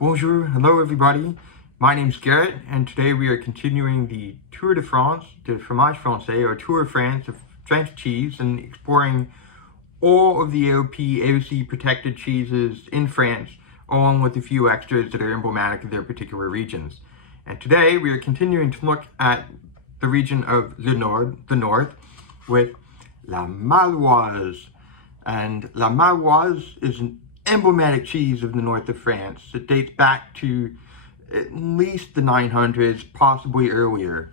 Bonjour, hello everybody. My name's Garrett, and today we are continuing the Tour de France, de Fromage Français, or Tour of France of French cheese, and exploring all of the AOP, AOC protected cheeses in France, along with a few extras that are emblematic of their particular regions. And today we are continuing to look at the region of the north, with La Maroilles. And La Maroilles is an emblematic cheese of the north of France. It dates back to at least the 900s, possibly earlier.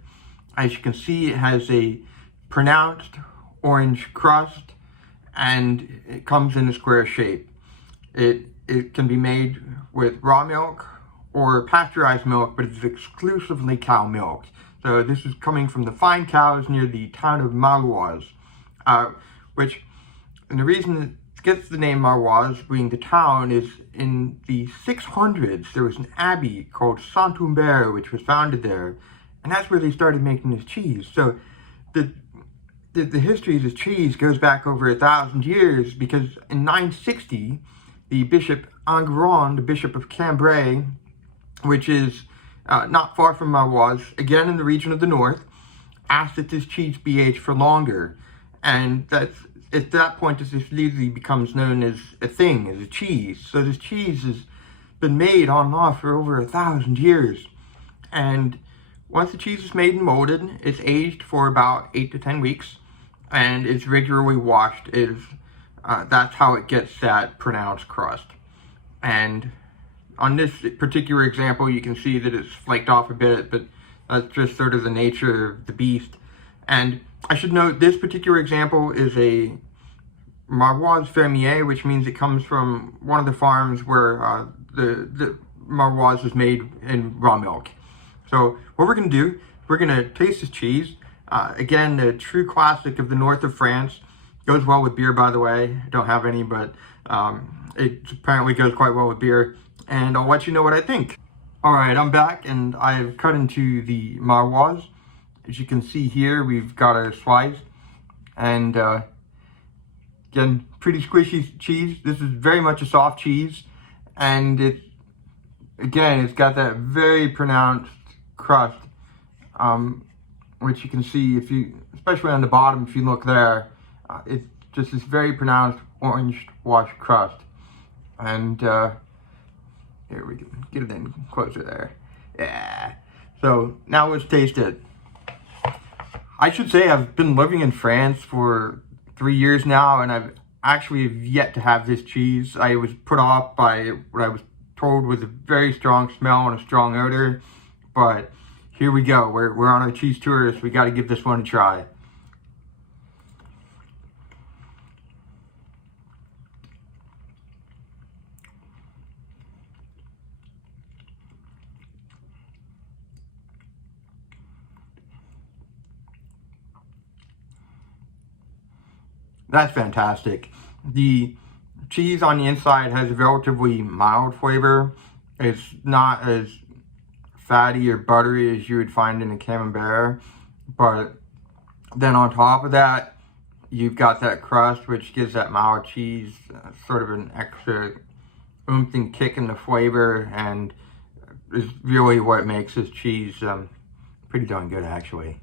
As you can see, it has a pronounced orange crust, and it comes in a square shape. It can be made with raw milk or pasteurized milk, but it's exclusively cow milk. So this is coming from the fine cows near the town of Maroilles, and the reason it gets the name Maroilles, being the town, is in the 600s, there was an abbey called Saint-Humbert, which was founded there, and that's where they started making this cheese. So the history of this cheese goes back over 1,000 years, because in 960, the Bishop Enguerrand, the Bishop of Cambrai, which is not far from Maroilles, again in the region of the north, asked that this cheese be aged for longer. And that's at that point this legally becomes known as a thing, as a cheese. So this cheese has been made on and off for over 1,000 years. And once the cheese is made and molded, it's aged for about 8 to 10 weeks, and it's regularly washed. That's how it gets that pronounced crust. And on this particular example, you can see that it's flaked off a bit, but that's just sort of the nature of the beast. And I should note, this particular example is a Maroilles Fermier, which means it comes from one of the farms where the Maroilles is made in raw milk. So what we're going to do, we're going to taste this cheese. Again, the true classic of the north of France. Goes well with beer, by the way. I don't have any, but it apparently goes quite well with beer. And I'll let you know what I think. Alright, I'm back, and I've cut into the Maroilles. As you can see here, we've got our slice, and again, pretty squishy cheese. This is very much a soft cheese, and it's got that very pronounced crust, which you can see especially on the bottom, if you look there, it's just this very pronounced orange washed crust. And here we can get it in closer there. Yeah. So now let's taste it. I should say I've been living in France for 3 years now, and I've actually yet to have this cheese. I was put off by what I was told was a very strong smell and a strong odor, but here we go. We're on a cheese tour, so we got to give this one a try. That's fantastic. The cheese on the inside has a relatively mild flavor. It's not as fatty or buttery as you would find in a camembert, but then on top of that, you've got that crust, which gives that mild cheese sort of an extra oomph and kick in the flavor, and is really what makes this cheese pretty darn good, actually.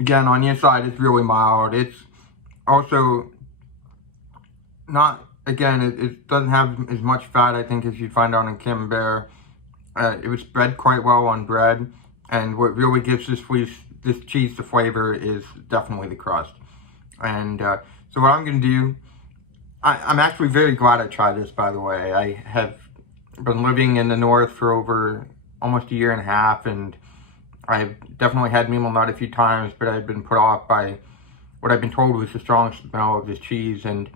Again, on the inside, it's really mild. It's also not, again, it doesn't have as much fat, I think, as you'd find on a camembert. It was spread quite well on bread, and what really gives this cheese the flavor is definitely the crust. And so what I'm going to do, I'm actually very glad I tried this, by the way. I have been living in the north for over almost a year and a half, and I've definitely had Mimo nut a few times, but I've been put off by what I've been told was the strong smell of this cheese, and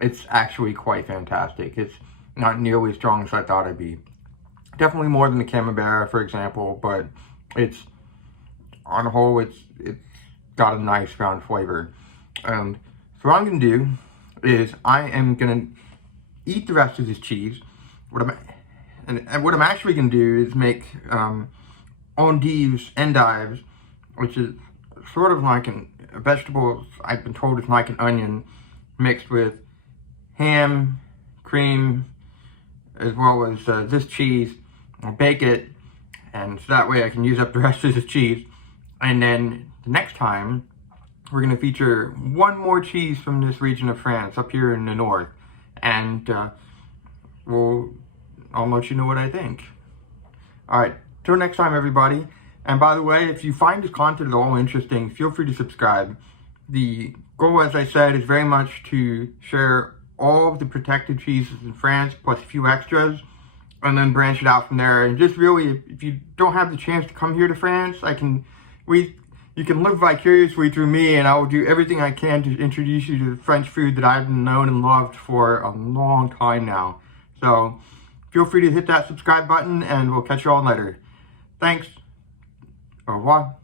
it's actually quite fantastic. It's not nearly as strong as I thought it'd be. Definitely more than the camembert, for example, but it's, on the whole, it's got a nice round flavor. And so what I'm going to do is I am going to eat the rest of this cheese. And what I'm actually going to do is make endives, which is sort of like a vegetable I've been told is like an onion, mixed with ham, cream, as well as this cheese. I'll bake it, and so that way I can use up the rest of the cheese. And then the next time, we're going to feature one more cheese from this region of France, up here in the north. And I'll let you know what I think. Alright, till next time, everybody. And by the way, if you find this content at all interesting, feel free to subscribe. The goal, as I said, is very much to share all of the protected cheeses in France, plus a few extras, and then branch it out from there. And just really, if you don't have the chance to come here to France, you can live vicariously through me, and I will do everything I can to introduce you to the French food that I've known and loved for a long time now. So feel free to hit that subscribe button, and we'll catch you all later. Thanks. Au revoir.